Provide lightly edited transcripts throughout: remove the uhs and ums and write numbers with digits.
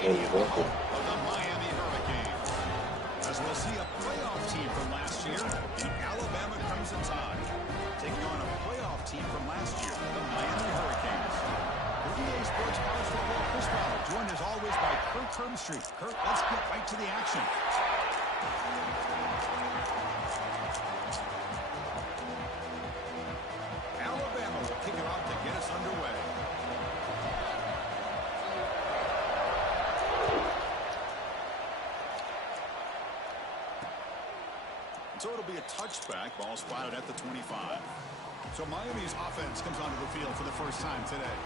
Yeah, you're welcome. Of the Miami Hurricanes. As we'll see a playoff team from last year, the Alabama Crimson Tide, taking on a playoff team from last year, the Miami Hurricanes. For EA Sports College Football, Chris Fowler, joined as always by Kirk Herbstreit. Kirk, let's get right to the action. Alabama will kick it off to get us underway. So it'll be a touchback. Ball spotted at the 25. So Miami's offense comes onto the field for the first time today.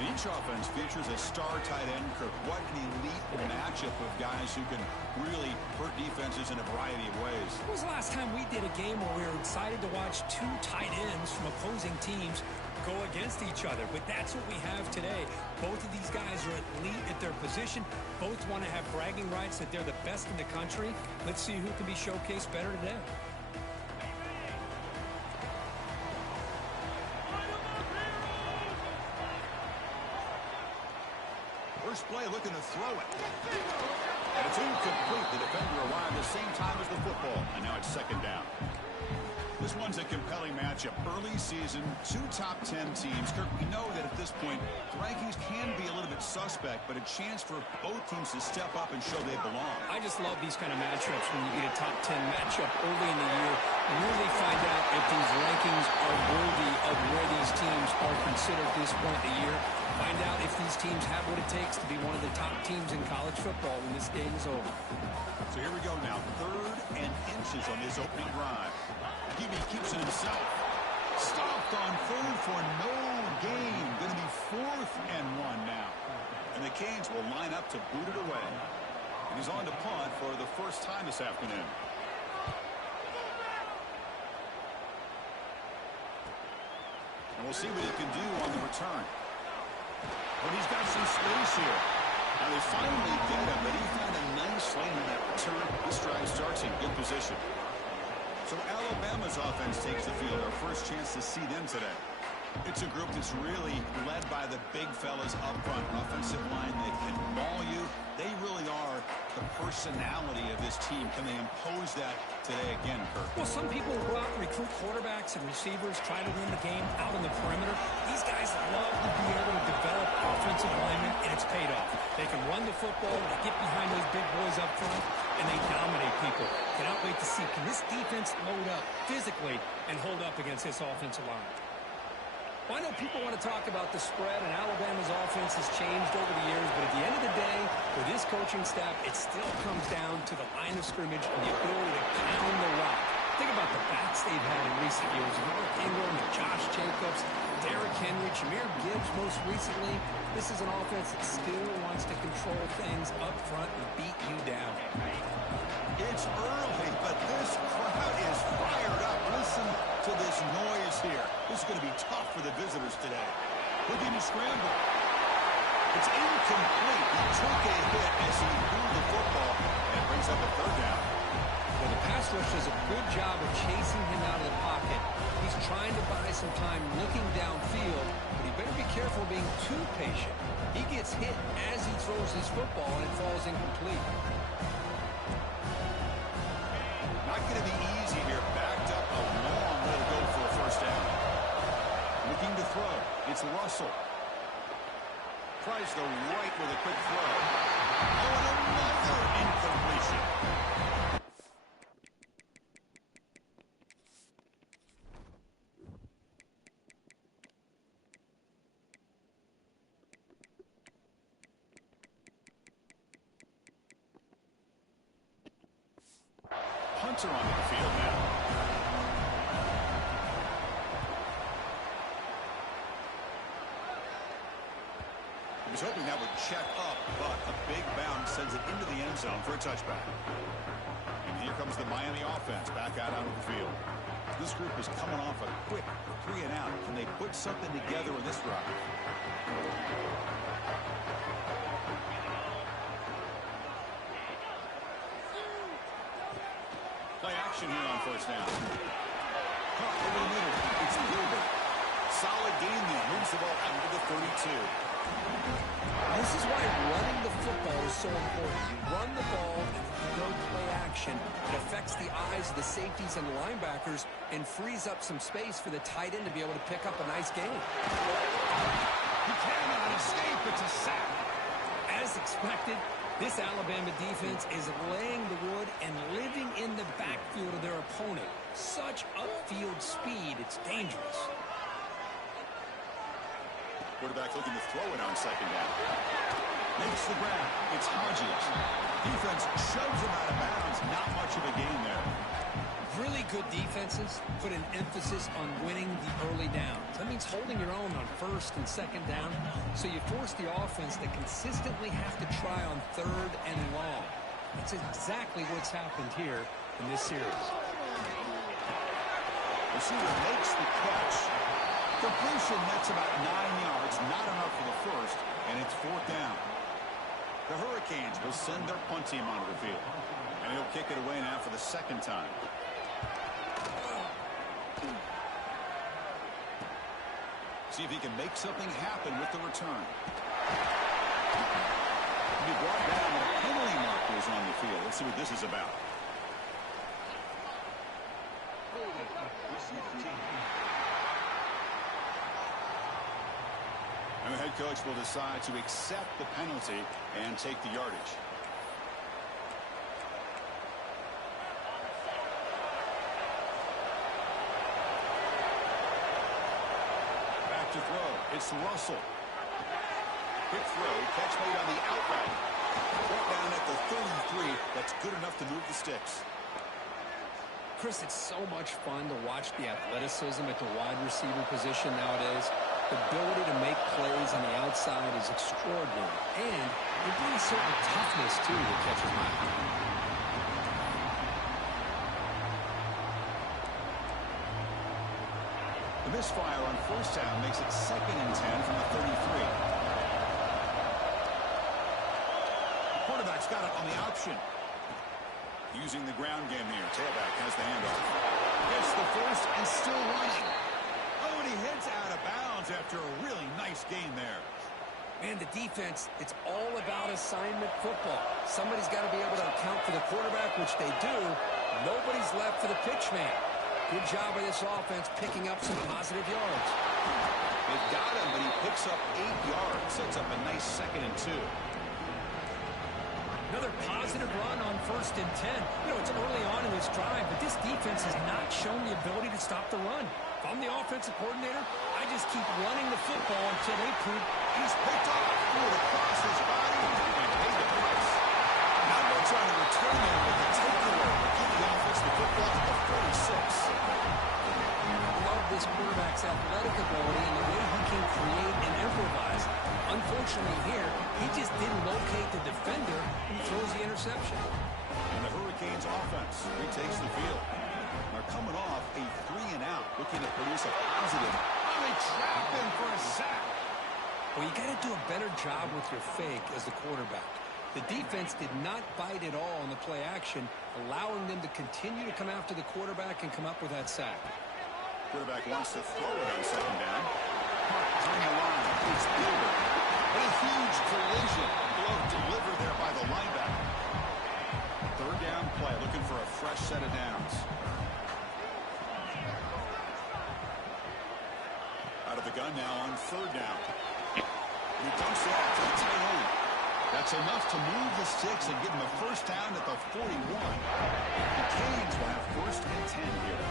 And each offense features a star tight end, Kirk. What an elite matchup of guys who can really hurt defenses in a variety of ways. When was the last time we did a game where we were excited to watch two tight ends from opposing teams go against each other? But that's what we have today. Both of these guys are elite at their position. Both want to have bragging rights that they're the best in the country. Let's see who can be showcased better today. First play looking to throw it. And it's incomplete. The defender arrived the same time as the football. And now it's second down. This one's a compelling matchup. Early season, two top 10 teams. Kirk, we know that at this point, the rankings can be a little bit suspect, but a chance for both teams to step up and show they belong. I just love these kind of matchups when you get a top 10 matchup early in the year. Really find out if these rankings are worthy of where these teams are considered at this point in the year. Find out if these teams have what it takes to be one of the top teams in college football when this game is over. So here we go now. 3rd and inches on this opening drive. Gibby keeps it himself. Stopped on 3rd for no gain. Going to be 4th and 1 now. And the Canes will line up to boot it away. And he's on to punt for the first time this afternoon. And we'll see what he can do on the return. But he's got some space here. Now they finally get him, but he found a nice lane in that return. This drive starts in good position. So Alabama's offense takes the field. Our first chance to see them today. It's a group that's really led by the big fellas up front. Offensive line that can maul you. They really are the personality of this team. Can they impose that today again, Kirk? Well, some people go out and recruit quarterbacks and receivers, try to win the game out on the perimeter. These guys love to be able to develop offensive linemen, and it's paid off. They can run the football, they get behind those big boys up front, and they dominate people. Cannot wait to see, can this defense load up physically and hold up against this offensive line? Well, I know people want to talk about the spread, and Alabama's offense has changed over the years, but at the end of the day, for this coaching staff, it still comes down to the line of scrimmage and the ability to pound the rock. Think about the backs they've had in recent years. Mark Ingram, Josh Jacobs, Derrick Henry, Jahmyr Gibbs most recently. This is an offense that still wants to control things up front and beat you down. It's early, but this crowd is fired up. Listen to this noise here. This is going to be tough for the visitors today. Looking to scramble. It's incomplete. He took a hit as he threw the football and brings up a 3rd down. Well, the pass rush does a good job of chasing him out of the pocket. He's trying to buy some time looking downfield, but he better be careful being too patient. He gets hit as he throws his football, and it falls incomplete. Not going to be easy here. Backed up a long way to go for a 1st down. Looking to throw. It's Russell. Tries the right with a quick throw. Oh, and another incompletion. Hunter onto the field now. He was hoping that would check up, but a big bounce sends it into the end zone for a touchback. And here comes the Miami offense back out onto the field. This group is coming off a quick 3 and out. Can they put something together in this drive? Play action here on 1st down. Caught over the middle. It's Gilbert. Solid gain there. Moves the ball out to the 32. This is why running the football is so important. You run the ball and you go play action. It affects the eyes of the safeties and the linebackers and frees up some space for the tight end to be able to pick up a nice gain. He cannot escape. It's a sack. As expected, this Alabama defense is laying the wood and living in the backfield of their opponent. Such upfield speed, it's dangerous. Quarterback looking to throw it on second down. Makes the grab. It's Hodges. Defense shoves him out of bounds. Not much of a gain there. Really good defenses put an emphasis on winning the early downs. That means holding your own on first and second down, so you force the offense to consistently have to try on third and long. That's exactly what's happened here in this series. Receiver makes the catch. Completion nets about 9 yards, not enough for the first, and it's fourth down. The Hurricanes will send their punt team onto the field, and he'll kick it away now for the second time. See if he can make something happen with the return. He'll be brought down with a penalty markers on the field. Let's see what this is about. And the head coach will decide to accept the penalty and take the yardage. Back to throw. It's Russell. Quick throw. Catch made on the outright. Brought down at the 33. That's good enough to move the sticks. Chris, it's so much fun to watch the athleticism at the wide receiver position nowadays. The ability to make plays on the outside is extraordinary. And it brings certain toughness, too, that catches my eye. The misfire on first down makes it 2nd and 10 from the 33. Quarterback's got it on the option. Using the ground game here. Tailback has the handoff. Gets the first and still running. Oh, and he heads out of bounds after a really nice gain there. Man, the defense, it's all about assignment football. Somebody's got to be able to account for the quarterback, which they do. Nobody's left for the pitch man. Good job of this offense picking up some positive yards. They've got him, but he picks up 8 yards. Sets up a nice 2nd and 2. Another positive run on 1st and 10. You know, it's early on in this drive, but this defense has not shown the ability to stop the run. If I'm the offensive coordinator, I just keep running the football until they prove. He's picked off, threw it across his body, and paid the price. Not much on the return there, but the takeaway will give the offense the football at the 46. I love this quarterback's athletic ability and the way he can create and improvise. Unfortunately here, he just didn't locate the defender and throws the interception. And the Hurricanes offense retakes the field. They're coming off a 3-and-out, looking to produce a positive. Oh, they trap him for a sack. Well, you got to do a better job with your fake as the quarterback. The defense did not bite at all on the play action, allowing them to continue to come after the quarterback and come up with that sack. Quarterback wants to throw it on second down. On the line, it's Gilbert. A huge collision. Blow delivered there by the linebacker. Third down play, looking for a fresh set of downs. Out of the gun now on 3rd down. He dumps it out to the tight end. That's enough to move the sticks and give him a first down at the 41. The Canes will have 1st and 10 here.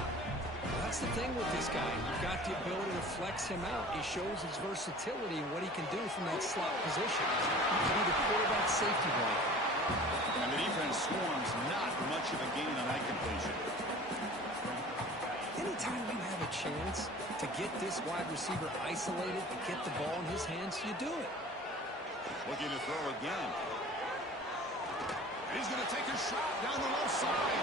That's the thing with this guy. You've got the ability to flex him out. He shows his versatility and what he can do from that slot position. He can be the quarterback safety blanket. And the defense swarms not much of a gain on that completion. Anytime you have a chance to get this wide receiver isolated and get the ball in his hands, you do it. Looking to throw again. He's going to take a shot down the left side.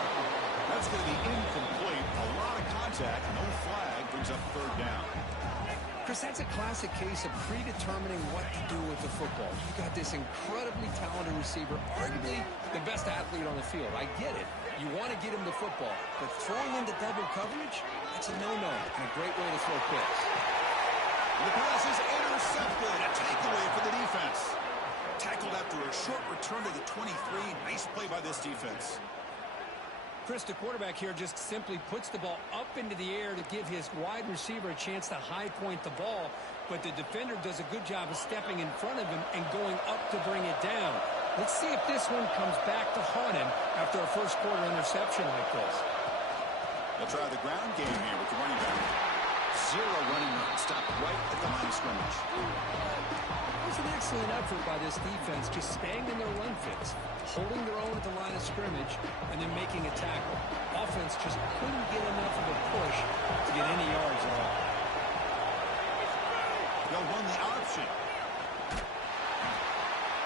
That's going to be incomplete. A lot of contact. No flag. Brings up 3rd down. Chris, that's a classic case of predetermining what to do with the football. You've got this incredibly talented receiver, arguably the best athlete on the field. I get it. You want to get him the football. But throwing into double coverage, that's a no-no and a great way to throw picks. The pass is intercepted. A takeaway for the this defense. Chris, the quarterback here just simply puts the ball up into the air to give his wide receiver a chance to high point the ball, but the defender does a good job of stepping in front of him and going up to bring it down. Let's see if this one comes back to haunt him after a first quarter interception like this. They'll try the ground game here with the running back. Zero running room, stopped right at the line of scrimmage. It was an excellent effort by this defense, just staying in their run fits, holding their own at the line of scrimmage, and then making a tackle. Offense just couldn't get enough of a push to get any yards at all. They'll run the option.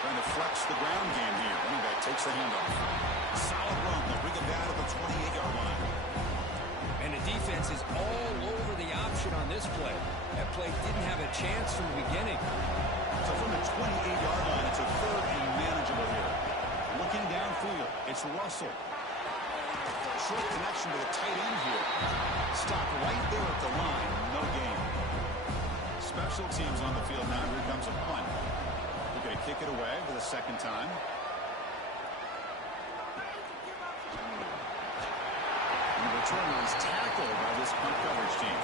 Trying to flex the ground game here. Running back takes the handoff. Solid run. They'll bring it down to the 28-yard line. And the defense is all over the option on this play. That play didn't have a chance from the beginning. So from the 28-yard line, it's a third and manageable here. Looking downfield, it's Russell. Short connection to the tight end here. Stop right there at the line. No gain. Special teams on the field now. Here comes a punt. They're going to kick it away for the second time. And the returner is tackled by this punt coverage team.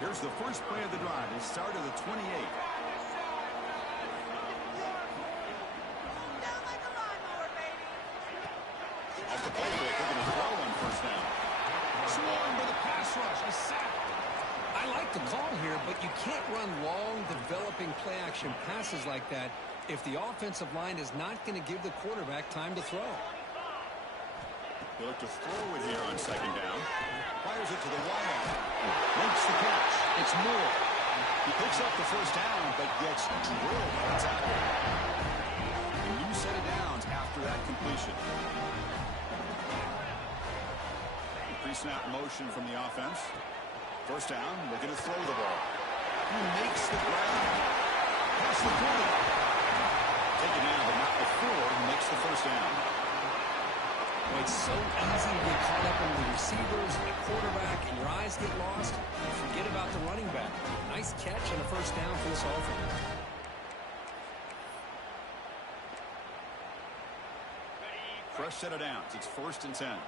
Here's the first play of the drive. They start at the 28. Off the playbook, they're going to throw on first down. Swarm with a pass rush. A sack. I like the call here, but you can't run long, developing play-action passes like that if the offensive line is not going to give the quarterback time to throw. They look to throw it here on second down. Fires it to the wideout. Makes the catch. It's Moore. He picks up the first down, but gets drilled by the tackle. A new set of downs after that completion. Pre-snap motion from the offense. First down, looking to throw the ball. He makes the grab. Past the 40. Taken down, but not before he makes the first down. Well, it's so easy to get caught up in the receivers and the quarterback, and your eyes get lost. You forget about the running back. Nice catch and a first down for this offense. Fresh set of downs. It's 1st and 10.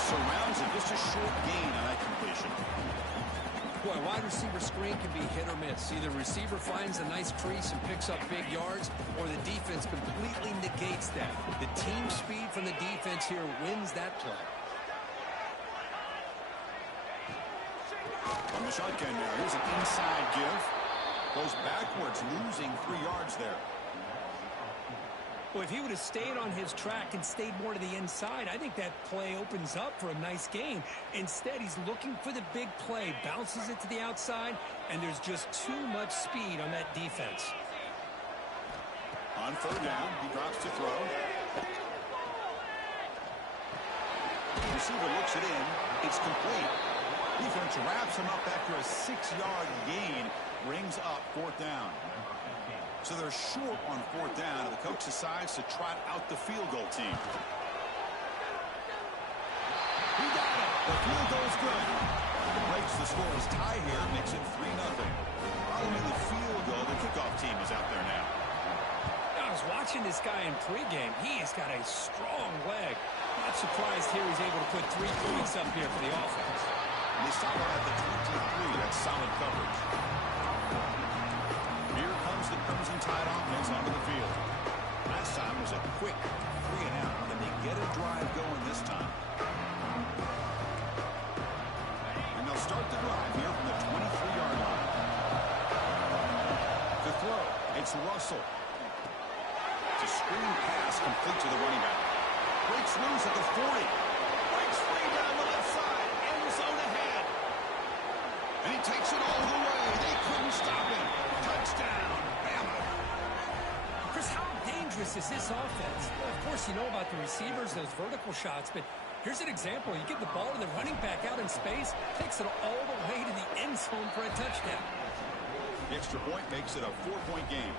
Surrounds it, just a short gain on that completion. Boy, a wide receiver screen can be hit or miss. Either receiver finds a nice crease and picks up big yards, or the defense completely negates that. The team speed from the defense here wins that play. On the shotgun now, here's an inside give. Goes backwards, losing 3 yards there. Well, if he would have stayed on his track and stayed more to the inside, I think that play opens up for a nice gain. Instead, he's looking for the big play, bounces it to the outside, and there's just too much speed on that defense. On third down, he drops to throw. The receiver looks it in. It's complete. Defense wraps him up after a 6-yard gain, brings up 4th down. So they're short on 4th down, and the coach decides to trot out the field goal team. He got it. The field goal's good. Breaks the scoreless tie here, makes it 3-0. Following the field goal, the kickoff team is out there now. I was watching this guy in pregame. He has got a strong leg. Not surprised here he's able to put 3 points up here for the offense. And they stop out at the 23. That's solid coverage. Here comes the Crimson Tide offense onto the field. Last time was a quick 3-and-out, and they get a drive going this time. And they'll start the drive here from the 23-yard line. To throw, it's Russell. It's a screen pass complete to the running back. Breaks loose at the 40. Breaks free down the left side. End zone ahead. And he takes it all the way. They couldn't stop him. Touchdown, Bama. Chris, how dangerous is this offense? Well, of course, you know about the receivers, those vertical shots, but here's an example. You get the ball to the running back out in space, takes it all the way to the end zone for a touchdown. The extra point makes it a 4-point game.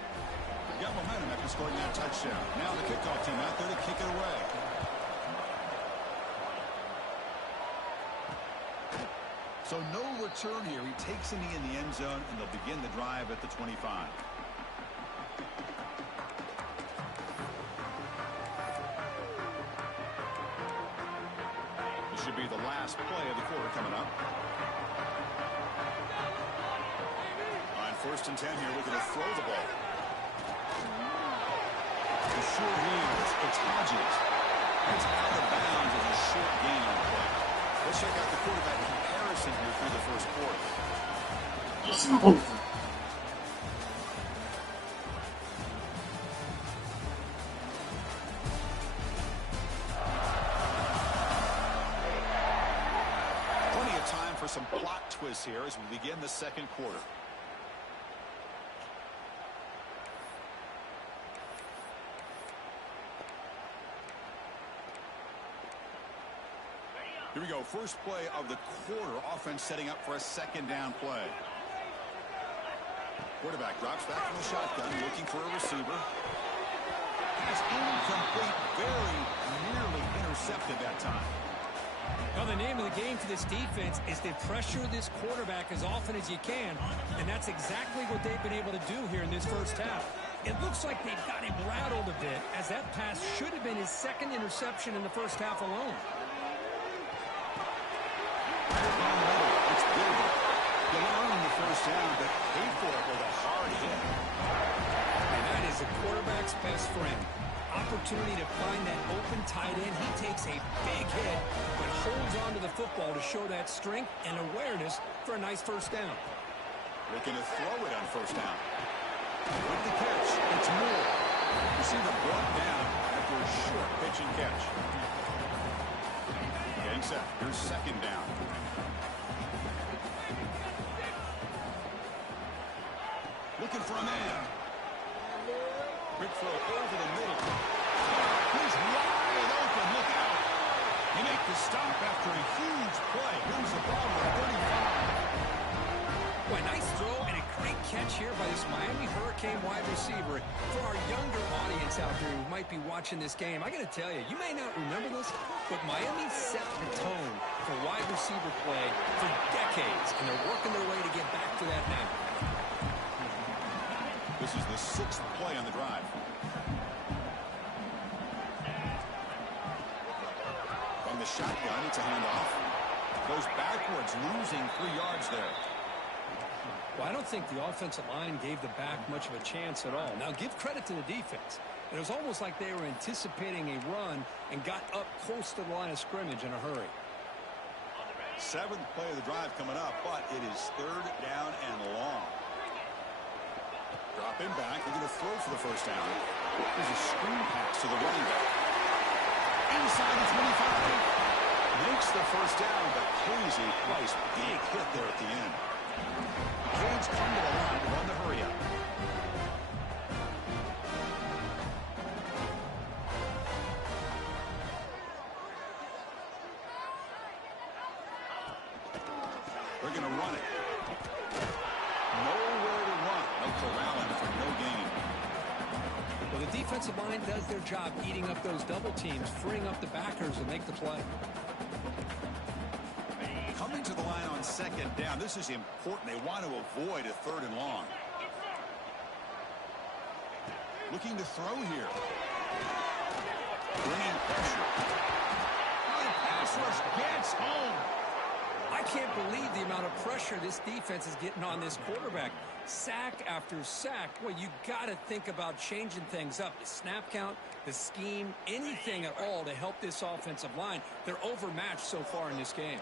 Got momentum after scoring that touchdown. Now the kickoff team out there to kick it away. So no return here. He takes a knee in the end zone, and they'll begin the drive at the 25. This should be the last play of the quarter coming up. On 1st and 10 here, looking to throw the ball. The short lead, it's Hodges. It's out of bounds as a short gain on the play. Let's check out the quarterback comparison here through the first quarter. Plenty of time for some plot twists here as we begin the second quarter. Here we go. First play of the quarter. Offense setting up for a 2nd down play. Quarterback drops back from the shotgun, looking for a receiver. Pass incomplete, very nearly intercepted that time. Well, the name of the game for this defense is to pressure this quarterback as often as you can, and that's exactly what they've been able to do here in this first half. It looks like they've got him rattled a bit, as that pass should have been his 2nd interception in the first half alone. It's Gilbert. They'll earn the first down, but pay for it with a hard hit. And that is a quarterback's best friend. Opportunity to find that open tight end. He takes a big hit, but holds on to the football to show that strength and awareness for a nice first down. Looking to throw it on 1st down. With the catch, it's Moore. Receiver brought down after a short pitch and catch. Getting set. Here's 2nd down. Looking for a man. Quick throw over the middle. He's wide open. Look out. He makes the stop after a huge play. Here's the ball at 35. Well, nice throw and a great catch here by this Miami Hurricane wide receiver. For our younger audience out there who might be watching this game, I got to tell you, you may not remember this, but Miami set the tone for wide receiver play for decades, and they're working their way to get back to that now. This is the 6th play on the drive. From the shotgun, it's a handoff. Goes backwards, losing 3 yards there. Well, I don't think the offensive line gave the back much of a chance at all. Now, give credit to the defense. It was almost like they were anticipating a run and got up close to the line of scrimmage in a hurry. 7th play of the drive coming up, but it is 3rd down and long. Drop in back. They're going to throw for the first down. There's a screen pass to the running back. Inside the 25. Makes the first down, but crazy Price. Big hit there at the end. Canes come to the line to run the hurry up. They're going to run it. Nowhere to run. No corralling for no gain. Well, the defensive line does their job eating up those double teams, freeing up the backers to make the play. Coming to the line on 2nd down. This is important. They want to avoid a 3rd and long. Looking to throw here. Bringing pressure. The pass rush gets home. I can't believe the amount of pressure this defense is getting on this quarterback. Sack after sack. Well, you got to think about changing things up. The snap count, the scheme, anything at all to help this offensive line. They're overmatched so far in this game.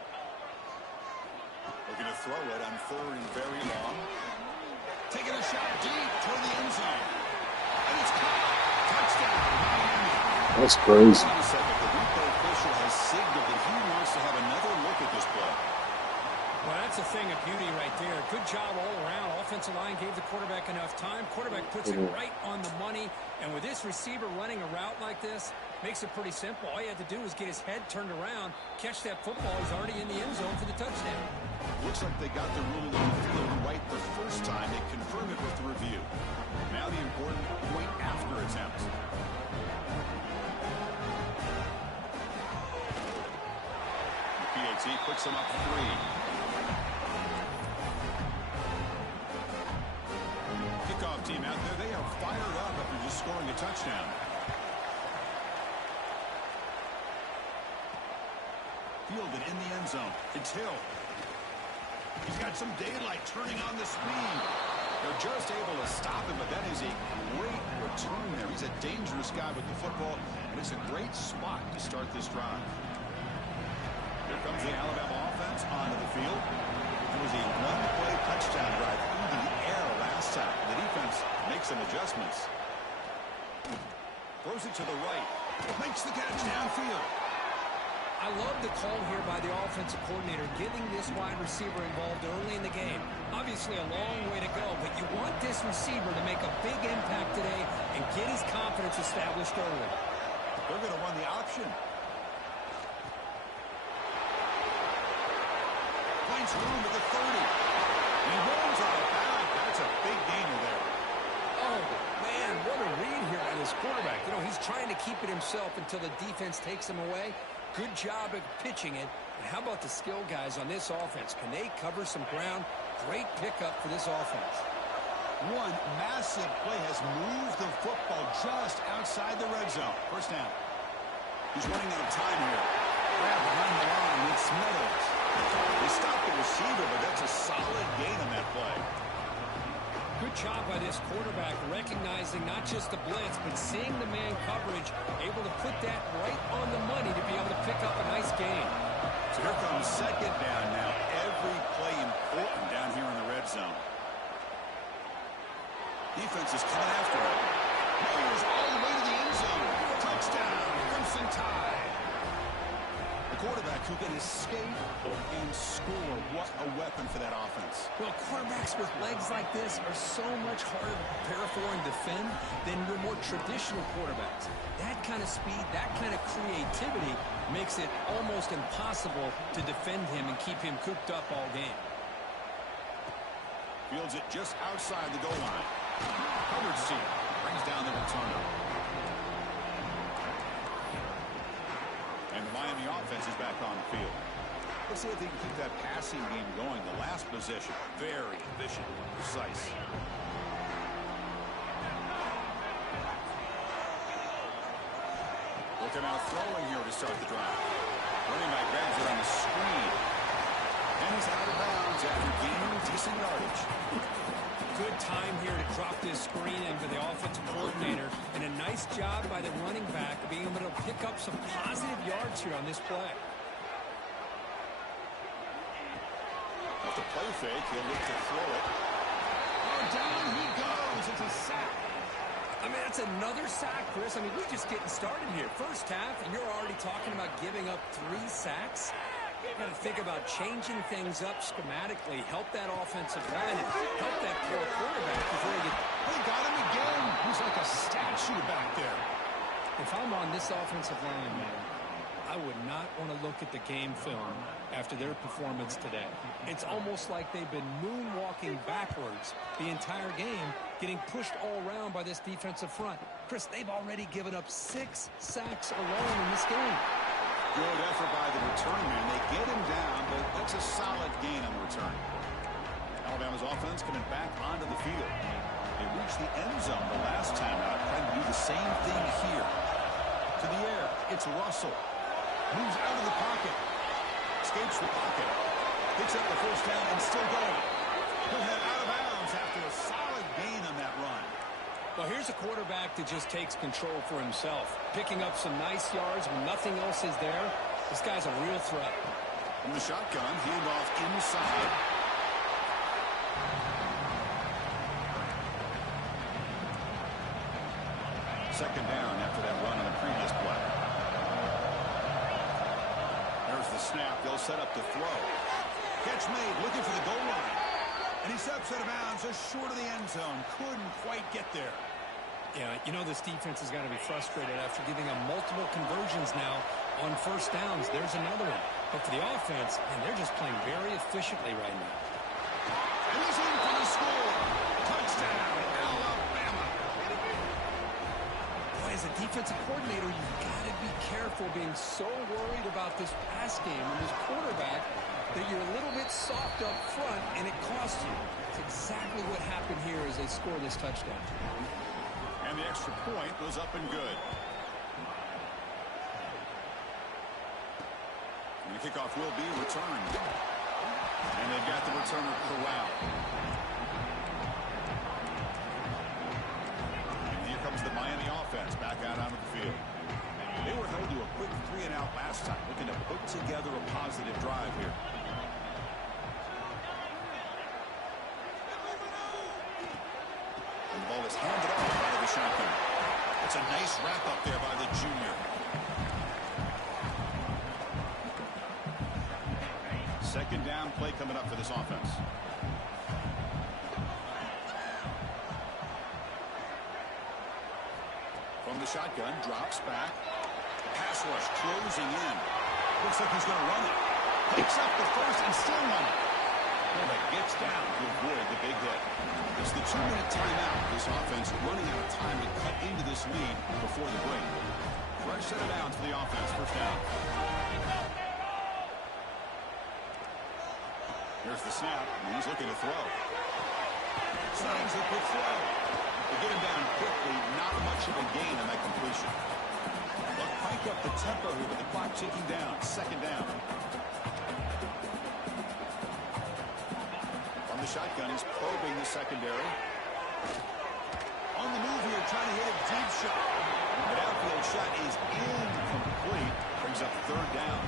Looking to throw it on 3rd and very long. Taking a shot deep toward the end zone. And it's caught. Touchdown, Miami. That's crazy. Wait a second. The replay official has signaled that he wants to have another look at this play. Well, that's a thing of beauty right there. Good job all around. Offensive line gave the quarterback enough time. Quarterback puts it right on the money. And with this receiver running a route like this, makes it pretty simple. All you had to do was get his head turned around, catch that football. He's already in the end zone for the touchdown. Looks like they got the ruling on the field right the first time. They confirm it with the review. Now the important point after attempt. PAT puts them up 3. scoring a touchdown. Fielded in the end zone. It's Hill. He's got some daylight turning on the speed. They're just able to stop him, but that is a great return there. He's a dangerous guy with the football, and it's a great spot to start this drive. Here comes the Alabama offense onto the field. It was a one-play touchdown drive through the air last time. The defense makes some adjustments. Throws it to the right. Makes the catch downfield. I love the call here by the offensive coordinator, getting this wide receiver involved early in the game. Obviously a long way to go, but you want this receiver to make a big impact today and get his confidence established early. They're going to run the option. Finds room at the 30. He rolls out of bounds. That's a big gainer there. Oh, man, what a read here by this quarterback. You know, he's trying to keep it himself until the defense takes him away. Good job of pitching it. And how about the skill guys on this offense? Can they cover some ground? Great pickup for this offense. One massive play has moved the football just outside the red zone. First down. He's running out of time here. Grab behind the line. It's Meadows. They stopped the receiver, but that's a solid gain on that play. Good job by this quarterback, recognizing not just the blitz, but seeing the man coverage, able to put that right on the money to be able to pick up a nice gain. So here comes second down now. Every play important down here in the red zone. Defense is coming after him. Moves all the way to the end zone. Touchdown, Crimson Tide. The quarterback who can escape and score. What a weapon for that offense. Well, quarterbacks with legs like this are so much harder to prepare for and defend than your more traditional quarterbacks. That kind of speed, that kind of creativity makes it almost impossible to defend him and keep him cooped up all game. Fields it just outside the goal line. Coverage team brings down the returner. And the Miami offense is back on the field. Let's see if they can keep that passing game going. The last possession, very efficient and precise. Looking out throwing here to start the drive. Running back grabs it on the screen. And he's out of bounds after gaining decent yardage. Good time here to drop this screen in for the offensive coordinator, and a nice job by the running back being able to pick up some positive yards here on this play. Off the play fake, he'll look to throw it. Oh, down he goes. It's a sack. I mean, that's another sack, Chris. I mean, we're just getting started here. First half, and you're already talking about giving up 3 sacks. You've got to think about changing things up schematically, help that offensive line, and help that poor quarterback before he gets... They got him again. He's like a statue back there. If I'm on this offensive line, man, I would not want to look at the game film after their performance today. It's almost like they've been moonwalking backwards the entire game, getting pushed all around by this defensive front. Chris, they've already given up 6 sacks alone in this game. Good effort by the return man. They get him down, but that's a solid gain on the return. Alabama's offense coming back onto the field. They reached the end zone the last time out, trying to do the same thing here. To the air, it's Russell. Moves out of the pocket. Escapes the pocket. Picks up the first down and still going. He'll head out of bounds after a solid gain on that run. Well, here's a quarterback that just takes control for himself, picking up some nice yards when nothing else is there. This guy's a real threat. From the shotgun, handoff inside. Second down after that run on the previous play. There's the snap. They'll set up the throw. Catch made, looking for the goal line. And he steps out of bounds just short of the end zone. Couldn't quite get there. Yeah, you know this defense has got to be frustrated after giving them multiple conversions now on first downs. There's another one. But for the offense, man, they're just playing very efficiently right now. And he's in for the score. Touchdown, Alabama. Boy, as a defensive coordinator, you've got to be careful being so worried about this pass game and this quarterback that you're a little bit soft up front and it costs you. It's exactly what happened here as they score this touchdown. And the extra point was up and good. And the kickoff will be returned. And they've got the returner corralled. And here comes the Miami offense back out onto the field. They were held to a quick 3-and-out last time, looking to put together a positive drive here. And the ball is handed off out of the shotgun. It's a nice wrap up there by the junior. Second down play coming up for this offense. From the shotgun, drops back. Pass rush closing in. Looks like he's going to run it. Picks up the first and still running. Well, that gets down to avoid the big hit. It's the 2-minute timeout. This offense running out of time to cut into this lead before the break. Fresh set of downs for the offense. First down. Here's the snap, and he's looking to throw. Signs a quick throw. They get him down quickly, not much of a gain on that completion. But crank up the tempo here with the clock ticking down. Second down. From the shotgun, he's probing the secondary. On the move here, trying to hit a deep shot. The outfield shot is incomplete. Brings up third down.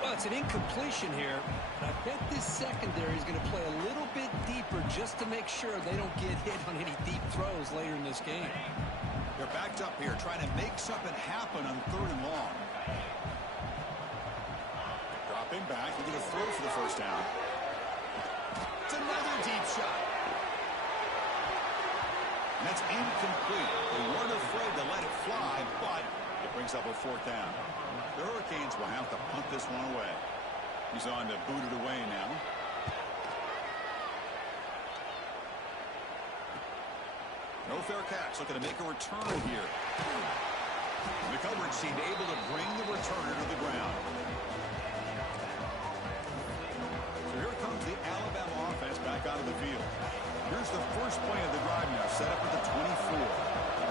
Well, it's an incompletion here, but I bet this secondary is going to play a little bit deeper just to make sure they don't get hit on any deep throws later in this game. They're backed up here, trying to make something happen on third and long. Dropping back, he's going to throw for the first down. It's another deep shot. And that's incomplete. They weren't afraid to let it fly, but it brings up a fourth down. The Hurricanes will have to punt this one away. He's on to boot it away now. No fair catch. Looking to make a return here. The coverage seemed able to bring the returner to the ground. So here comes the Alabama offense back out of the field. Here's the first play of the drive now, set up at the 24.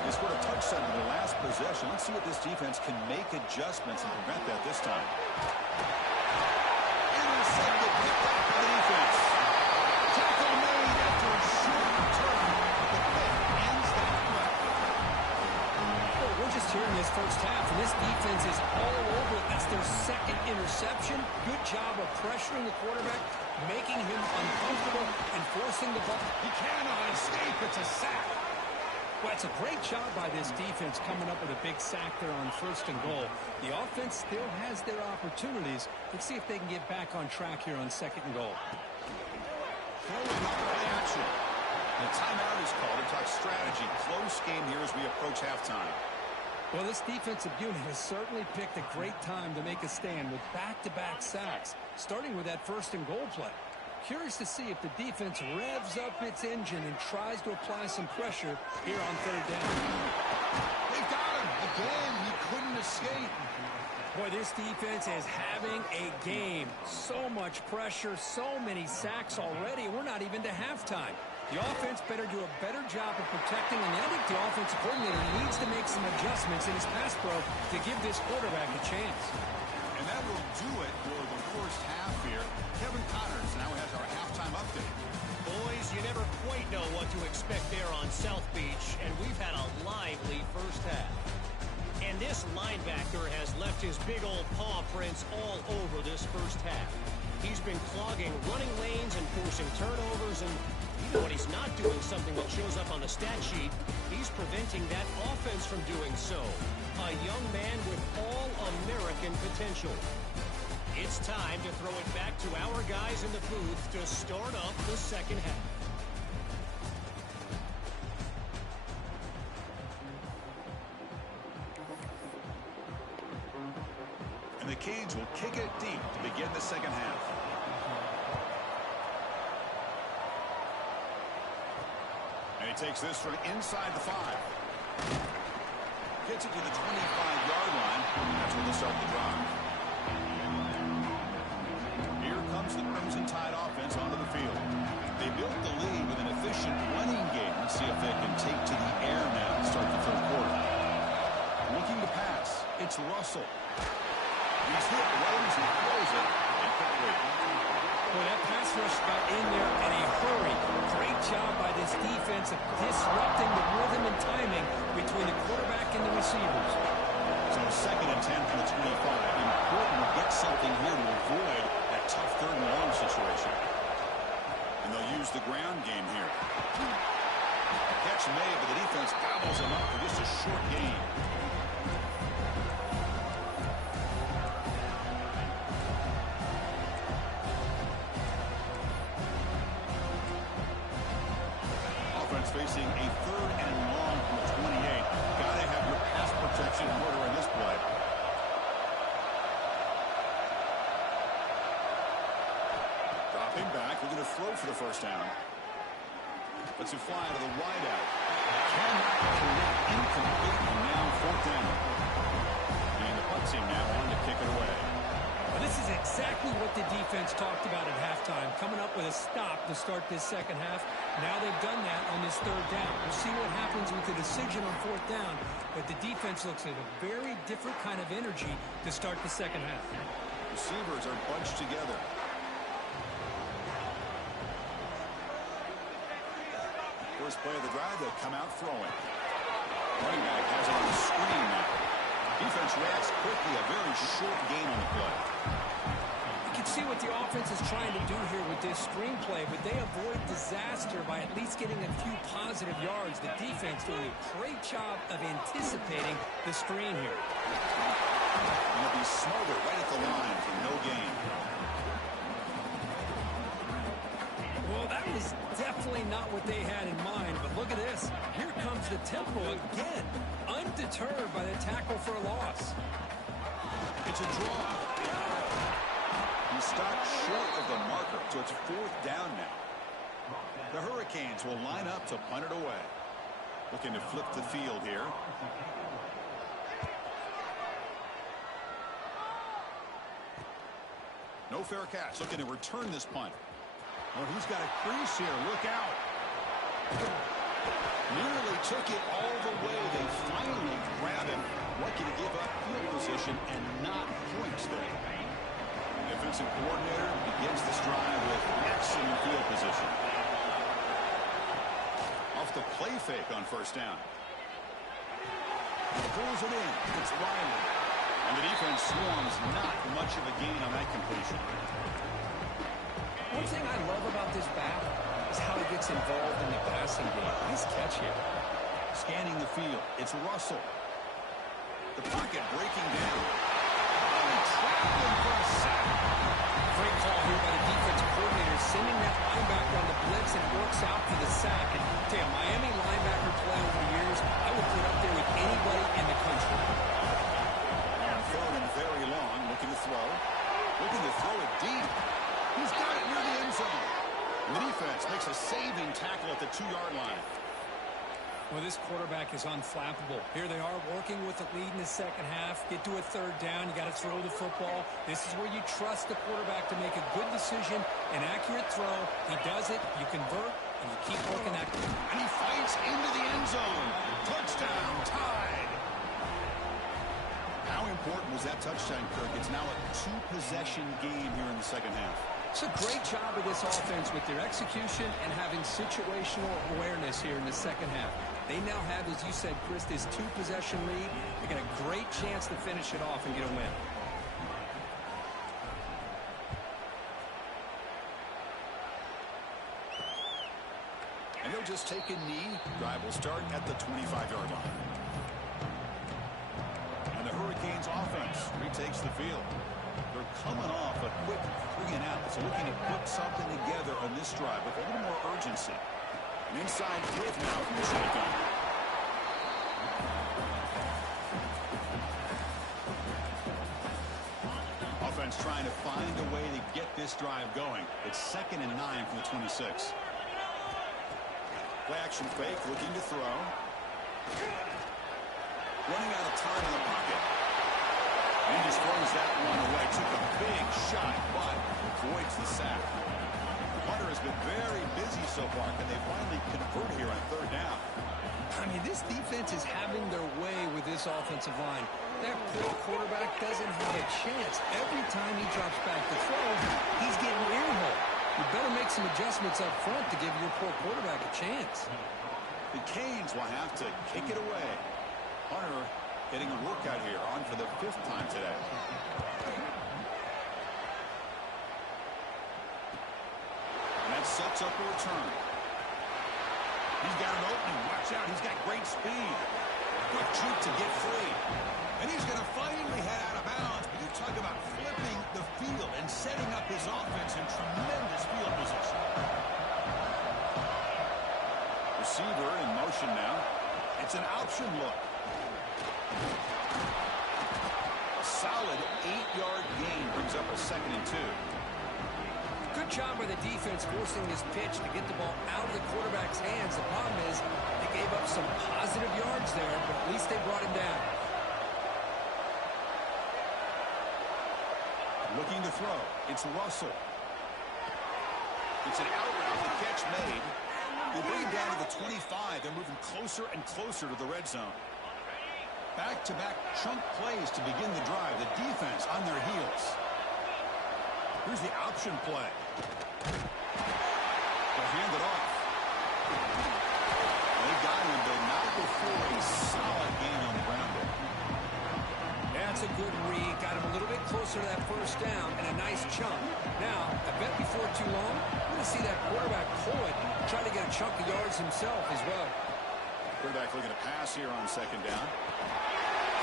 They scored a touchdown in their last possession. Let's see if this defense can make adjustments and prevent that this time. Intercepted, picked up by the defense. Tackle made after a short return. The play ends that play. Well, we're just hearing this first half, and this defense is all over it. That's their second interception. Good job of pressuring the quarterback, making him uncomfortable, and forcing the ball. He cannot escape. It's a sack. Well, it's a great job by this defense coming up with a big sack there on first and goal. The offense still has their opportunities. Let's see if they can get back on track here on second and goal. Throwing up play action. The timeout is called to talk strategy. Close game here as we approach halftime. Well, this defensive unit has certainly picked a great time to make a stand with back-to-back sacks, starting with that first and goal play. Curious to see if the defense revs up its engine and tries to apply some pressure here on third down. They got him again. He couldn't escape. Boy, this defense is having a game. So much pressure, so many sacks already. We're not even to halftime. The offense better do a better job of protecting, and I think the offensive coordinator needs to make some adjustments in his pass pro to give this quarterback a chance. And that will do it for the first half here. Kevin Connors now has our halftime update. Boys, you never quite know what to expect there on South Beach, and we've had a lively first half. And this linebacker has left his big old paw prints all over this first half. He's been clogging running lanes and forcing turnovers, and even when he's not doing something that shows up on the stat sheet, he's preventing that offense from doing so. A young man with all-American potential. It's time to throw it back to our guys in the booth to start up the second half. And the Canes will kick it deep to begin the second half. And he takes this from inside the 5. Gets it to the 25-yard line. That's where they'll start the drive. Here comes the Crimson Tide offense onto the field. They built the lead with an efficient running game. Let's see if they can take to the air now and start It's Russell. He's hit right as he throws it. Incomplete. Boy, that pass rush got in there in a hurry. Great job by this defense of disrupting the rhythm and timing between the quarterback and the receivers. So 2nd and 10 from the 25. Important to get something here to avoid that tough 3rd and long situation. And they'll use the ground game here. Catch made, but the defense gobbles him up for just a short gain. Offense facing a 3rd and long from the 28. Gotta have your pass protection in order in this play. Dropping back, looking to throw for the 1st down. Lets him fly to the wideout. Cannot connect, incomplete, and now 4th down. And the punt team now on to kick it away. Well, this is exactly what the defense talked about at halftime, coming up with a stop to start this 2nd half. Now they've done that on this 3rd down. We'll see what happens with the decision on 4th down, but the defense looks at a very different kind of energy to start the 2nd half. Receivers are bunched together. First play of the drive, they'll come out throwing. Running back has it on the screen now. Defense reacts quickly, a very short gain on the play. You can see what the offense is trying to do here with this screenplay, but they avoid disaster by at least getting a few positive yards. The defense doing a great job of anticipating the screen here. And they'll be smothered right at the line for no gain. Well, that was definitely not what they had in mind, but look at this. Here comes the tempo again, undeterred by the tackle for a loss. It's a draw. He stopped short of the marker, so it's 4th down now. The Hurricanes will line up to punt it away. Looking to flip the field here. No fair catch. Looking to return this punt. Oh, he's got a crease here. Look out. Nearly took it all the way. They finally grab him. Lucky to give up field position and not points there. The defensive coordinator begins this drive with excellent field position. Off the play fake on 1st down. Pulls it in. It's Riley. And the defense swarms. Not much of a gain on that completion. One thing I love about this back is how he gets involved in the passing game. Nice catch here. Scanning the field. It's Russell. The pocket breaking down. Oh, traveling for a sack. Great call here by the defense coordinator, sending that linebacker on the blitz, and it works out for the sack. And tell you, Miami linebacker play over the years, I would put up there with anybody in the country. And 3rd and very long, looking to throw. Looking to throw it deep. He's got it near the end zone. The defense makes a saving tackle at the 2-yard line. Well, this quarterback is unflappable. Here they are working with the lead in the 2nd half. Get to a 3rd down. You got to throw the football. This is where you trust the quarterback to make a good decision, an accurate throw. He does it. You convert, and you keep working that. And he fights into the end zone. Touchdown, tied. How important was that touchdown, Kirk? It's now a 2-possession game here in the 2nd half. It's a great job of this offense with their execution and having situational awareness here in the 2nd half. They now have, as you said, Chris, this 2-possession lead. They got a great chance to finish it off and get a win. And he'll just take a knee. Drive will start at the 25-yard line. And the Hurricanes offense retakes the field. They're coming off a quick 3-and-out. So looking to put something together on this drive with a little more urgency. An inside flip now from the shotgun. Offense trying to find a way to get this drive going. It's 2nd and 9 from the 26. Play action fake, looking to throw. Running out of time in the pocket. And he just throws that one away. Took a big shot, but avoids the sack. Hunter has been very busy so far. Can they finally convert here on 3rd down? I mean, this defense is having their way with this offensive line. That poor quarterback doesn't have a chance. Every time he drops back to throw, he's getting earholed. You better make some adjustments up front to give your poor quarterback a chance. The Canes will have to kick it away. Hunter getting a workout here, on for the 5th time today. And that sets up a return. He's got an opening. Watch out. He's got great speed. Quick trip to get free. And he's going to finally head out of bounds. But you talk about flipping the field and setting up his offense in tremendous field position. Receiver in motion now. It's an option look. A solid 8-yard gain brings up a 2nd and 2. Good job by the defense forcing this pitch to get the ball out of the quarterback's hands. The problem is they gave up some positive yards there, but at least they brought him down. Looking to throw. It's Russell. It's an out route. The catch made. They bring him down to the 25. They're moving closer and closer to the red zone. Back-to-back chunk plays to begin the drive. The defense on their heels. Here's the option play. They'll hand it off. They got him, but not before a solid gain on the ground there. That's a good read. Got him a little bit closer to that first down and a nice chunk. Now, I bet before too long, we're going to see that quarterback pull it, try to get a chunk of yards himself as well. Quarterback looking to pass here on 2nd down.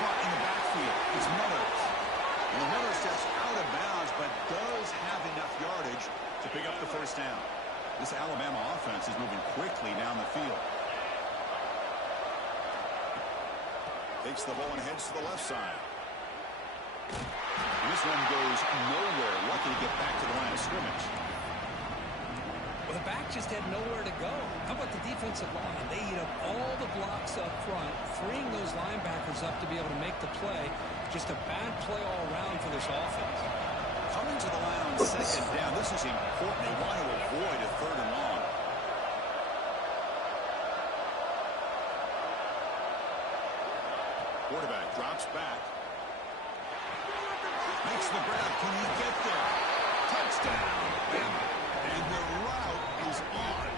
Caught in the backfield. It's Meadows. And the runner steps out of bounds, but does have enough yardage to pick up the first down. This Alabama offense is moving quickly down the field. Takes the ball and heads to the left side. And this one goes nowhere. Lucky to get back to the line of scrimmage. Well, the back just had nowhere to go. How about the defensive line? They eat up all the blocks up front, freeing those linebackers up to be able to make the play. Just a bad play all around for this offense. Coming to the line on 2nd down. This is important. They want to avoid a 3rd and long. Quarterback drops back. Makes the grab. Can he get there? Touchdown. And the route is on.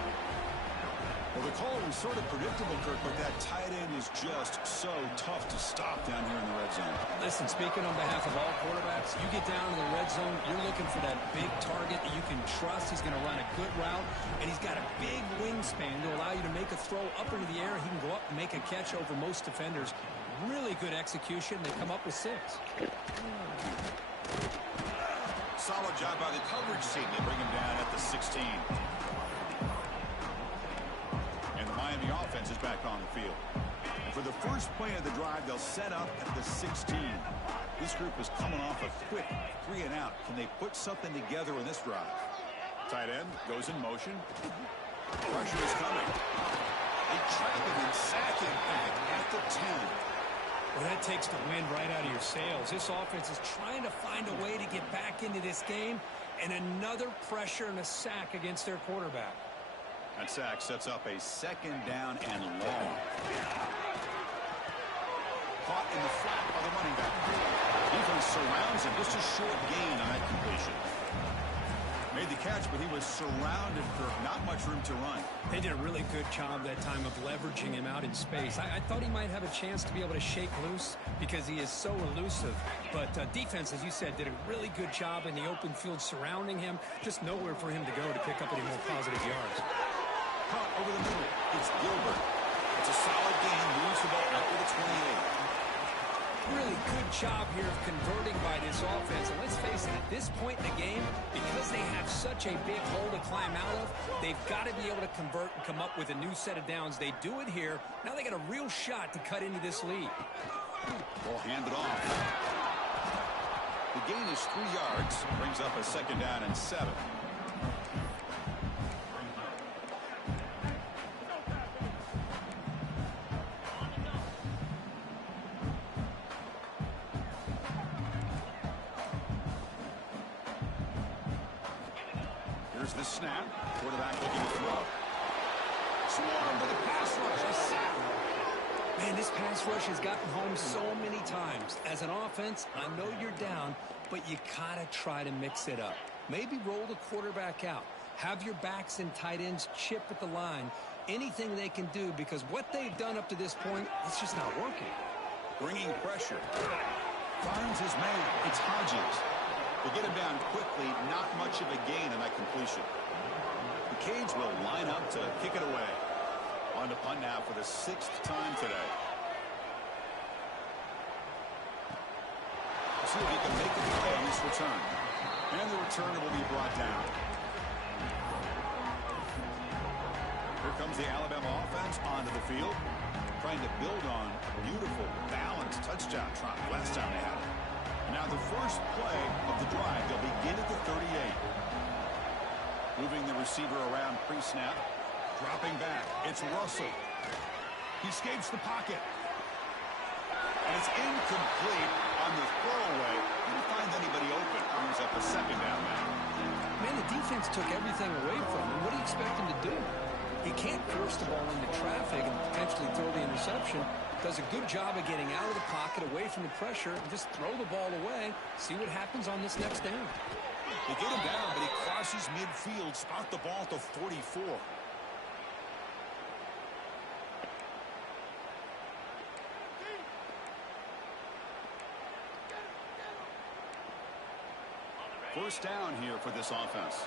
Well, the call was sort of predictable, Kirk, but that tight end is just so tough to stop down here in the red zone. Listen, speaking on behalf of all quarterbacks, you get down to the red zone, you're looking for that big target that you can trust. He's going to run a good route, and he's got a big wingspan to allow you to make a throw up into the air. He can go up and make a catch over most defenders. Really good execution. They come up with 6. Solid job by the coverage team. They bring him down at the 16. And the Miami offense is back on the field. And for the first play of the drive, they'll set up at the 16. This group is coming off a quick 3 and out. Can they put something together in this drive? Tight end goes in motion. Pressure is coming. They trap him and sack him back at the 10. Well, that takes the wind right out of your sails. This offense is trying to find a way to get back into this game, and another pressure and a sack against their quarterback. That sack sets up a 2nd down and long. Caught in the flat by the running back. Defense surrounds him. Just a short gain on that completion. Made the catch, but he was surrounded for not much room to run. They did a really good job that time of leveraging him out in space. I thought he might have a chance to be able to shake loose because he is so elusive. But defense, as you said, did a really good job in the open field surrounding him. Just nowhere for him to go to pick up any more positive yards. Caught over the middle. It's Gilbert. It's a solid gain. Moves the ball out to the 28. Really good job here of converting by this offense. And let's face it, at this point in the game, because they have such a big hole to climb out of, they've got to be able to convert and come up with a new set of downs. They do it here. Now they got a real shot to cut into this lead. Ball handed off. The gain is 3 yards. Brings up a 2nd down and 7. Here's the snap. Quarterback looking to throw. Swarmed by the pass rush. A sack. Man, this pass rush has gotten home so many times. As an offense, I know you're down, but you gotta try to mix it up. Maybe roll the quarterback out. Have your backs and tight ends chip at the line. Anything they can do, because what they've done up to this point, it's just not working. Bringing pressure. Finds his man. It's Hodges. They get him down quickly. Not much of a gain on that completion. The Canes will line up to kick it away. On to punt now for the 6th time today. Let's see if he can make a play on this return. And the returner will be brought down. Here comes the Alabama offense onto the field, trying to build on a beautiful, balanced touchdown try last time they had it. And now the first play of the drive, they'll begin at the 38. Moving the receiver around pre-snap, dropping back. It's Russell. He escapes the pocket. And it's incomplete on the throwaway. Didn't find anybody open. Brings up a second down now. Man, the defense took everything away from him. What do you expect him to do? He can't force the ball into traffic and potentially throw the interception. Does a good job of getting out of the pocket, away from the pressure, and just throw the ball away. See what happens on this next down. They get him down, but he crosses midfield, spot the ball at the 44. First down here for this offense.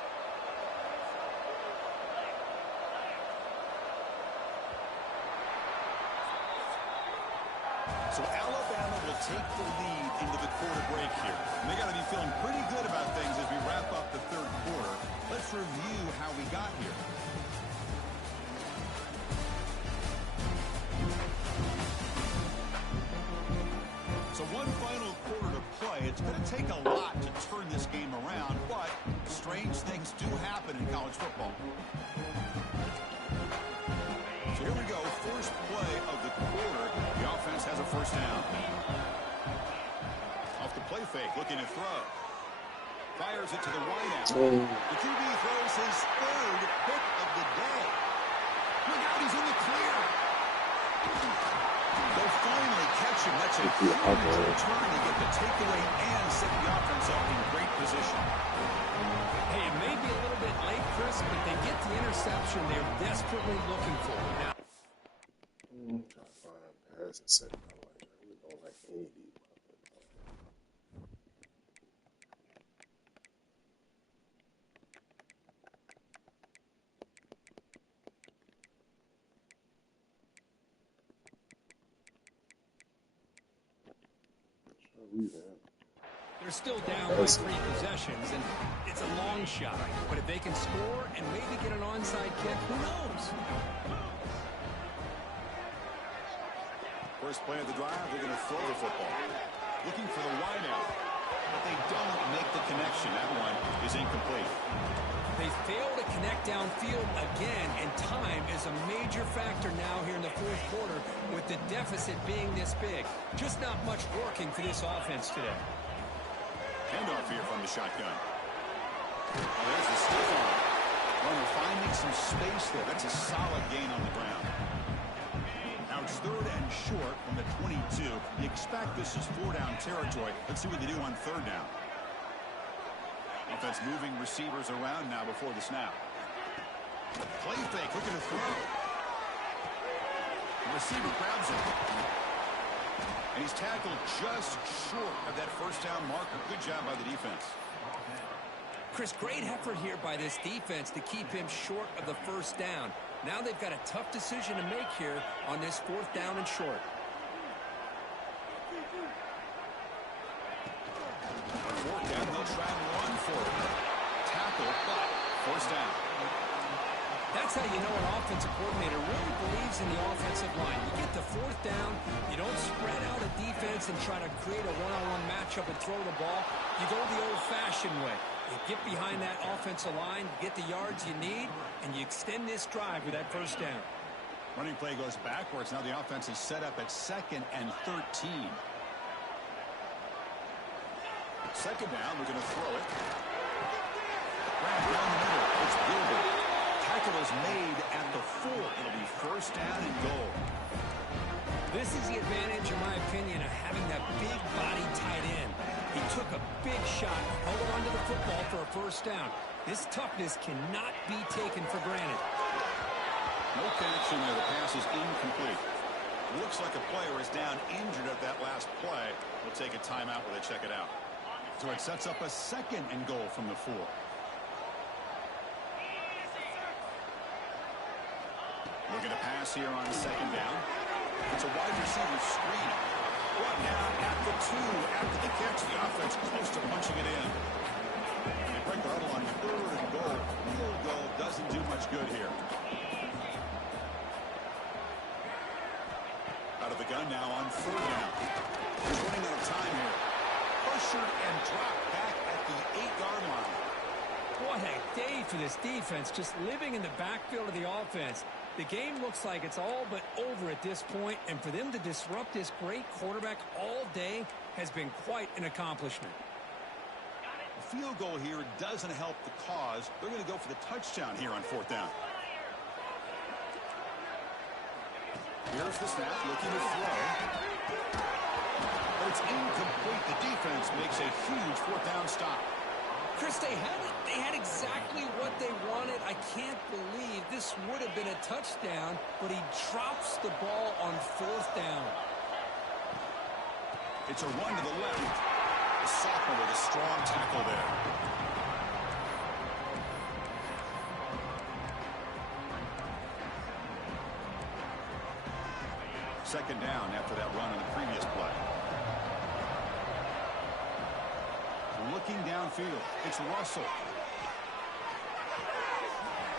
So Alabama will take the lead into the quarter break here. And they got to be feeling pretty good about things as we wrap up the third quarter. Let's review how we got here. So one final quarter to play. It's going to take a lot to turn this game around, but strange things do happen in college football. So here we go, first play of the quarter. The offense has a first down. Off the play fake, looking to throw. Fires it to the wideout. The QB throws his third pick of the day. Look out, he's in the clear. They'll finally catch him. That's a huge return to get the takeaway and set the offense up in great position. Hey, it may be a little bit late, Chris, but they get the interception they're desperately looking for. Now, I'm trying to find a pass and set it. I really don't like any of these. they're still down by 3 possessions, and it's a long shot. But if they can score and maybe get an onside kick, who knows? First play of the drive, they're going to throw the football. Looking for the wideout, but they don't make the connection. That one is incomplete. They fail to connect downfield again, and time is a major factor now here in the fourth quarter with the deficit being this big. Just not much working for this offense today. Handoff here from the shotgun. Oh, there's the stiff arm. Runner finding some space there. That's a solid gain on the ground. Now it's third and short from the 22. You expect this is 4-down territory. Let's see what they do on third down. Offense moving receivers around now before the snap. Play fake, looking to throw. The receiver grabs it. And he's tackled just short of that first down marker. Good job by the defense. Chris, great effort here by this defense to keep him short of the first down. Now they've got a tough decision to make here on this 4th down and short. Fourth down, they'll try and run for it. Tackle, but first down. That's how you know an offensive coordinator really believes in the offensive line. You get the 4th down, you don't spread out a defense and try to create a one-on-one matchup and throw the ball. You go the old-fashioned way. You get behind that offensive line, you get the yards you need, and you extend this drive with that first down. Running play goes backwards. Now the offense is set up at 2nd and 13. Second down, we're going to throw it. Right down the middle, it's Gilbert. Tackle is made at the 4. It'll be first down and goal. This is the advantage, in my opinion, of having that big body tight end. He took a big shot, held on to the football for a first down. This toughness cannot be taken for granted. No connection there. The pass is incomplete. Looks like a player is down injured at that last play. We'll take a timeout while they check it out. So it sets up a 2nd and goal from the 4. Looking to pass here on 2nd down. It's a wide receiver screen. Brought down at the 2 after the catch. The offense close to punching it in. They break the huddle on 3rd and goal. Field goal doesn't do much good here. Out of the gun now on 3rd down. He's running out of time here. Pressured and dropped back at the 8-yard line. What a day for this defense, just living in the backfield of the offense. The game looks like it's all but over at this point, and for them to disrupt this great quarterback all day has been quite an accomplishment. A field goal here doesn't help the cause. They're going to go for the touchdown here on 4th down. Here's the snap, looking to throw. But it's incomplete. The defense makes a huge 4th down stop. Chris, they had exactly what they wanted. I can't believe this would have been a touchdown, but he drops the ball on 4th down. It's a run to the left. The sophomore with a strong tackle there. Second down after that run on the previous play. Looking downfield, it's Russell.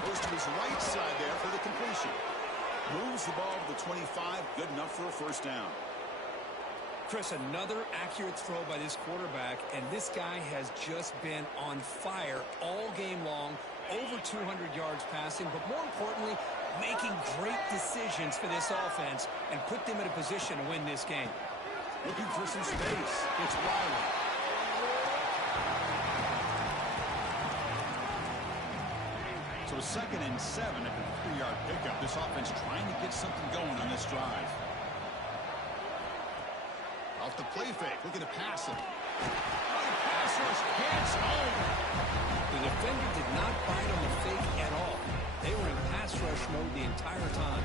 Goes to his right side there for the completion. Moves the ball to the 25, good enough for a first down. Chris, another accurate throw by this quarterback, and this guy has just been on fire all game long, over 200 yards passing, but more importantly, making great decisions for this offense and put them in a position to win this game. Looking for some space. It's Riley. So a 2nd and 7 at the 3-yard pickup. This offense trying to get something going on this drive. Off the play fake, looking to pass it. Pass rush gets home. The defender did not bite on the fake at all. They were in pass rush mode the entire time.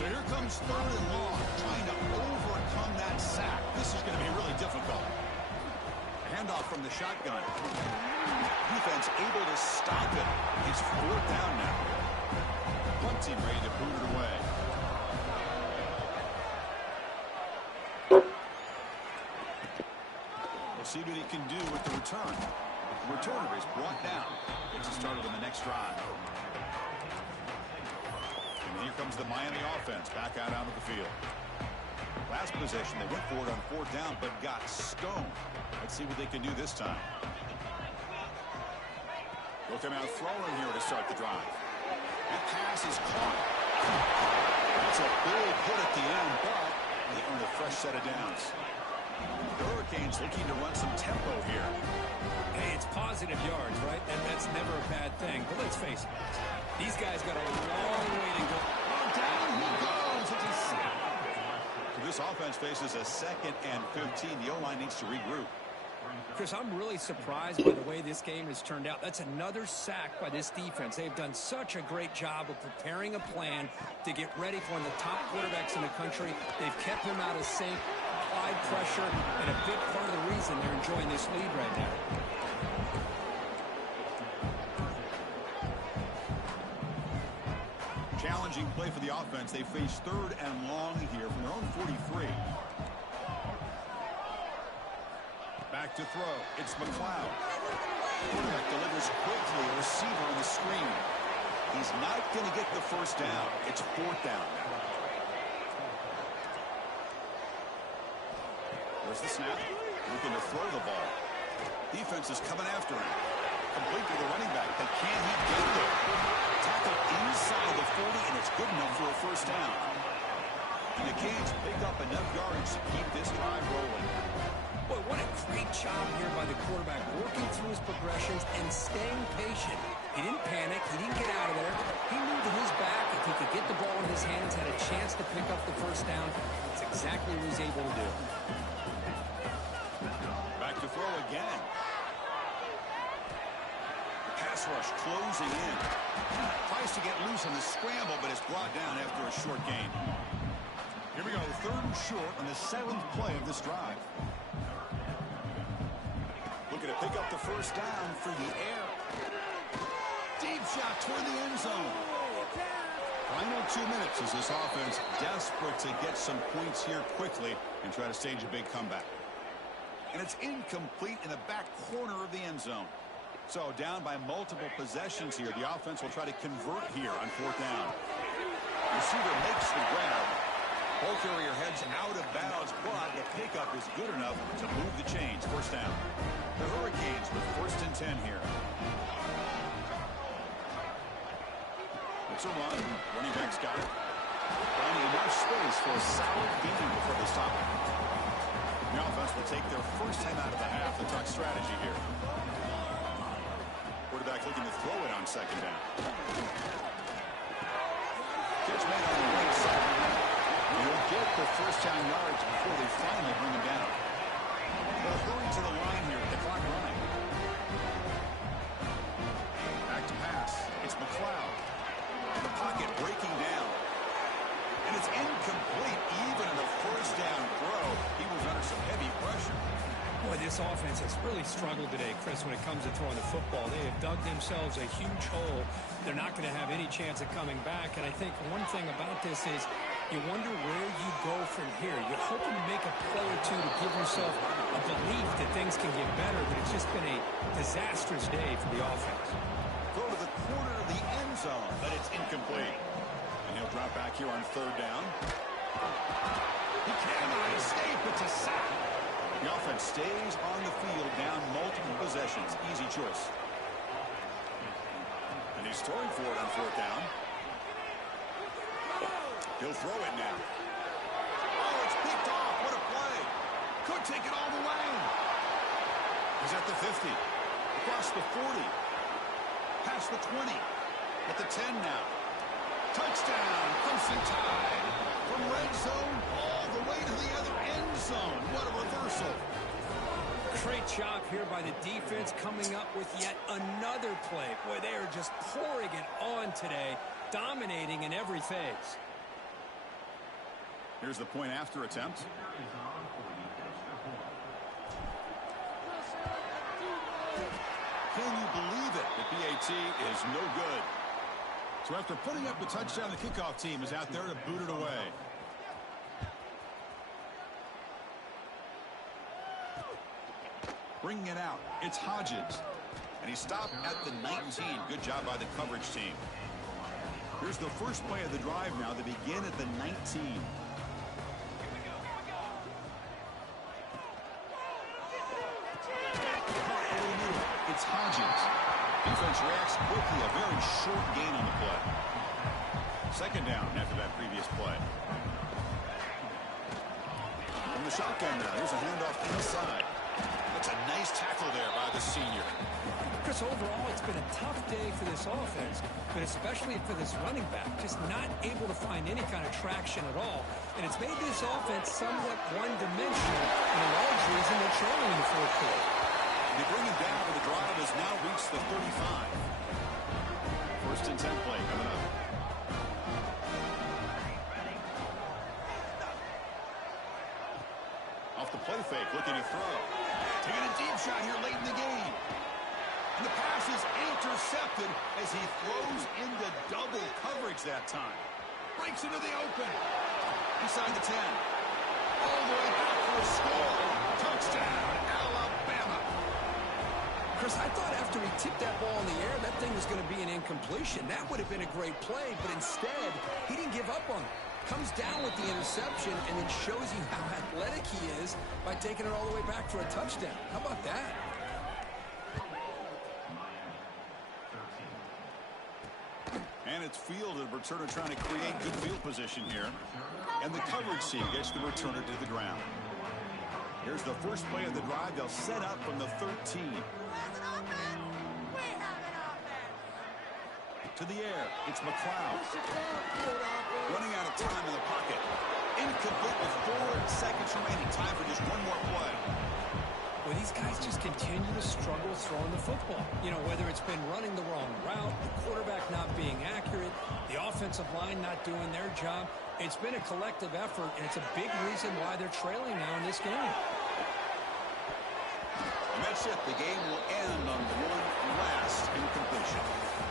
So here comes 3rd and long, trying to overcome that sack. This is going to be really difficult. Handoff from the shotgun. Defense able to stop it. It's 4th down now. Punting ready to boot it away. We'll see what he can do with the return. The returner is brought down. Gets it started on the next drive. And here comes the Miami offense back out onto the field. Last possession, they went for it on 4th down, but got stoned. Let's see what they can do this time. They'll come out throwing here to start the drive. That pass is caught. That's a big hit at the end, but they earn a fresh set of downs. The Hurricanes looking to run some tempo here. Hey, it's positive yards, right? And that's never a bad thing. But let's face it, these guys got a long way to go. Oh, down he goes. It's a sack. So this offense faces a 2nd and 15. The O-line needs to regroup. Chris, I'm really surprised by the way this game has turned out. That's another sack by this defense. They've done such a great job of preparing a plan to get ready for one of the top quarterbacks in the country. They've kept him out of sync, applied pressure, and a big part of the reason they're enjoying this lead right now. Challenging play for the offense. They face 3rd and long here from their own 43. Back to throw. It's McLeod. Quarterback delivers quickly. A receiver on the screen. He's not going to get the first down. It's 4th down now. There's the snap. Looking to throw the ball. Defense is coming after him. Complete to the running back. But can he get there? Tackle inside the 40, and it's good enough for a first down. And the Canes pick up enough yards to keep this drive rolling. Boy, what a great job here by the quarterback, working through his progressions and staying patient. He didn't panic. He didn't get out of there. He knew that his back If he could get the ball in his hands, had a chance to pick up the first down, that's exactly what he's able to do. Back to throw again. Pass rush closing in. Tries to get loose on the scramble, but it's brought down after a short gain. Here we go, 3rd and short on the 7th play of this drive. Looking to pick up the first down for the air. Deep shot toward the end zone. Final 2 minutes as this offense desperate to get some points here quickly and try to stage a big comeback. And it's incomplete in the back corner of the end zone. So down by multiple possessions here. The offense will try to convert here on 4th down. Receiver makes the grab. Ball carrier heads out of bounds, but the pickup is good enough to move the chains. 1st down. The Hurricanes with 1st and 10 here. It's a run. Running back's got it. Finding enough space for a solid gain before they stop it. The offense will take their first time out of the half. The talk strategy here. Quarterback looking to throw it on 2nd down. Catch made on the right side. He'll get the first down yards before they finally bring him down. They'll hurry to the line here with the clock running. Back to pass. It's McLeod. The pocket breaking down. And it's incomplete even in the first down throw. He was under some heavy pressure. Boy, this offense has really struggled today, Chris, when it comes to throwing the football. They have dug themselves a huge hole. They're not going to have any chance of coming back. And I think one thing about this is you wonder where you go from here. You're hoping to make a play or two to give yourself a belief that things can get better, but it's just been a disastrous day for the offense. Throw to the corner of the end zone, but it's incomplete. And he'll drop back here on 3rd down. He cannot escape. It's a sack. The offense stays on the field down multiple possessions. Easy choice. And he's throwing for it on 4th down. He'll throw it now. Oh, it's picked off. What a play. Could take it all the way. He's at the 50. Across the 40. Past the 20. At the 10 now. Touchdown. Crimson Tide. From red zone all the way to the other end zone. What a reversal. Great job here by the defense coming up with yet another play. Boy, they are just pouring it on today, dominating in every phase. Here's the point after attempt. Can you believe it? The PAT is no good. So after putting up the touchdown, the kickoff team is out there to boot it away. Bringing it out, it's Hodges. And he stopped at the 19. Good job by the coverage team. Here's the first play of the drive now. They begin at the 19. It's Hodges. Defense reacts quickly. A very short gain on the play. 2nd down after that previous play. From the shotgun now. Here's a handoff inside. That's a nice tackle there by the senior. Chris, overall, it's been a tough day for this offense, but especially for this running back. Just not able to find any kind of traction at all. And it's made this offense somewhat one-dimensional, and a large reason they're trailing in the 4th quarter. They bring him down, but the drive has now reached the 35. 1st and 10 play coming up. Off the play fake, looking to throw. Taking a deep shot here late in the game. And the pass is intercepted as he throws into double coverage that time. Breaks into the open. Inside the 10. All the way back for a score. Touchdown, Alabama. Chris, I thought after he tipped that ball in the air, that thing was going to be an incompletion. That would have been a great play, but instead, he didn't give up on it. Comes down with the interception and then shows you how athletic he is by taking it all the way back for a touchdown. How about that? And it's field, the returner trying to create good field position here. And the coverage team gets the returner to the ground. Here's the first play of the drive. They'll set up from the 13. to the air. It's McLeod. Running out of time in the pocket. Incomplete with 4 seconds remaining. Time for just one more play. Well, these guys just continue to struggle throwing the football. You know, whether it's been running the wrong route, the quarterback not being accurate, the offensive line not doing their job. It's been a collective effort, and it's a big reason why they're trailing now in this game. And that's it. The game will end on one last incompletion.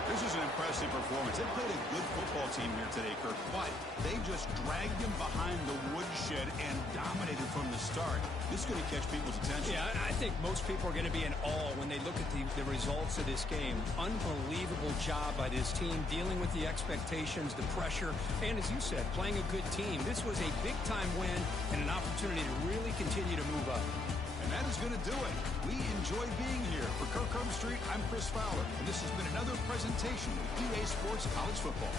This is an impressive performance. They played a good football team here today, Kirk, but they just dragged him behind the woodshed and dominated from the start. This is going to catch people's attention. Yeah, I think most people are going to be in awe when they look at the results of this game. Unbelievable job by this team, dealing with the expectations, the pressure, and as you said, playing a good team. This was a big-time win and an opportunity to really continue to move up. And that is going to do it. We enjoyed being here. For Kirk Herbstreit, I'm Chris Fowler, and this has been another presentation of EA Sports College Football.